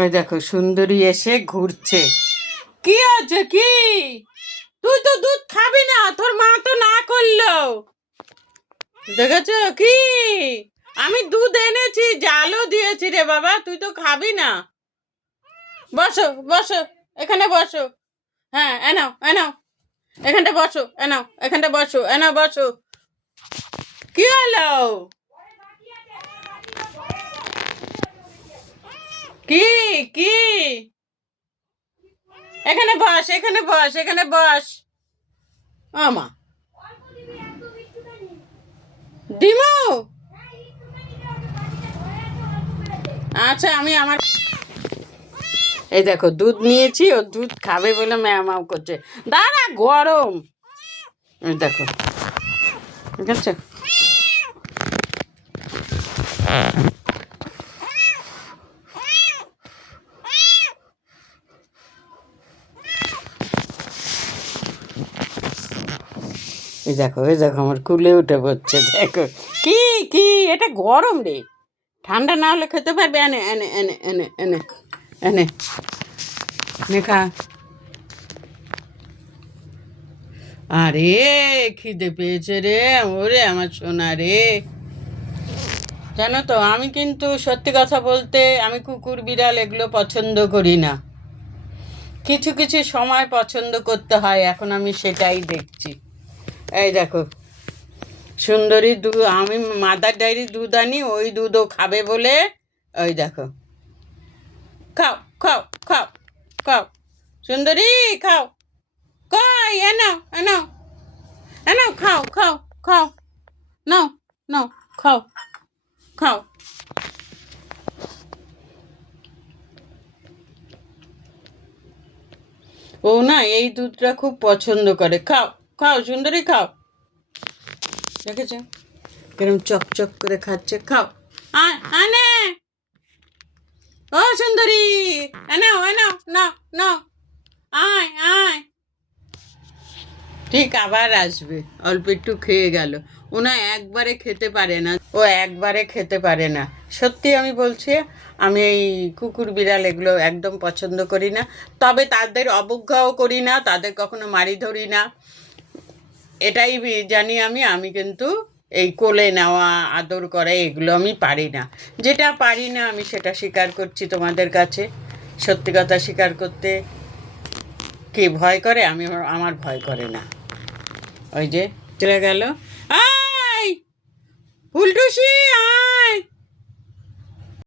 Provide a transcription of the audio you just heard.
ওই দেখো সুন্দরী এসে ঘুরছে। কি আছে কি? তুই তো দুধ খাবি না, তোর মা তো না করলো। দেখেছো কি? আমি দুধ এনেছি, জালও দিয়েছি রে বাবা, তুই তো খাবি না। বসো বসো, এখানে বসো। হ্যাঁ এনাও এনাও, এখানটা বসো, এনাও এখানটা বসো, এনাও বসো। কি হলো? কি কি? এখানে বস, এখানে বস, এখানে বস। আমা দিমু। আচ্ছা আমি আমার এই দেখো দুধ নিয়েছি, ও দুধ খাবে বলে ম্যাও করছে। দাঁড়া, গরম। এই দেখো, ঠিক আছে। এই দেখো, এই দেখো আমার কুলে উঠে পড়ছে, দেখো। কি কি? এটা গরম রে, ঠান্ডা না হলে খেতে পারবে। এনে এনে এনে এনে এনে এনে নে খা। আরে খিদে পেয়েছে রে, ওরে আমার সোনা রে। জানো তো, আমি কিন্তু সত্যি কথা বলতে আমি কুকুর বিড়াল এগুলো পছন্দ করি না। কিছু কিছু সময় পছন্দ করতে হয়, এখন আমি সেটাই দেখছি। এই দেখো সুন্দরী দুধ, আমি মাদার ডায়েরি দুধ আনি, ওই দুধও খাবে বলে। ওই দেখো, খাও খাও খাও খাও। সুন্দরী খাও। কই এনো এনো এনো, খাও খাও খাও। নাও নাও, খাও খাও। ও না এই দুধটা খুব পছন্দ করে। খাও খাও সুন্দরী, খাও। দেখেছো কিরম চকচক করে খাচ্ছে? খাও। আনে। ও সুন্দরী, এনাও এনাও, নাও নাও। আয় আয়। ঠিক আবার আসবে, অল্প একটু খেয়ে গেল। ও না একবারে খেতে পারে না, ও একবারে খেতে পারে না। সত্যি আমি বলছি, আমি এই কুকুর বিড়াল এগুলো একদম পছন্দ করি না। তবে তাদের অবজ্ঞাও করি না, তাদের কখনো মারি ধরি না। এটাই জানি আমি, আমি কিন্তু এই কোলে নেওয়া, আদর করা এগুলো আমি পারি না। যেটা পারি না আমি সেটা স্বীকার করছি তোমাদের কাছে। সত্যি কথা স্বীকার করতে কে ভয় করে? আমি আমার ভয় করে না। ওই যে চলে গেল। আয় ফুলটুসি, আয়।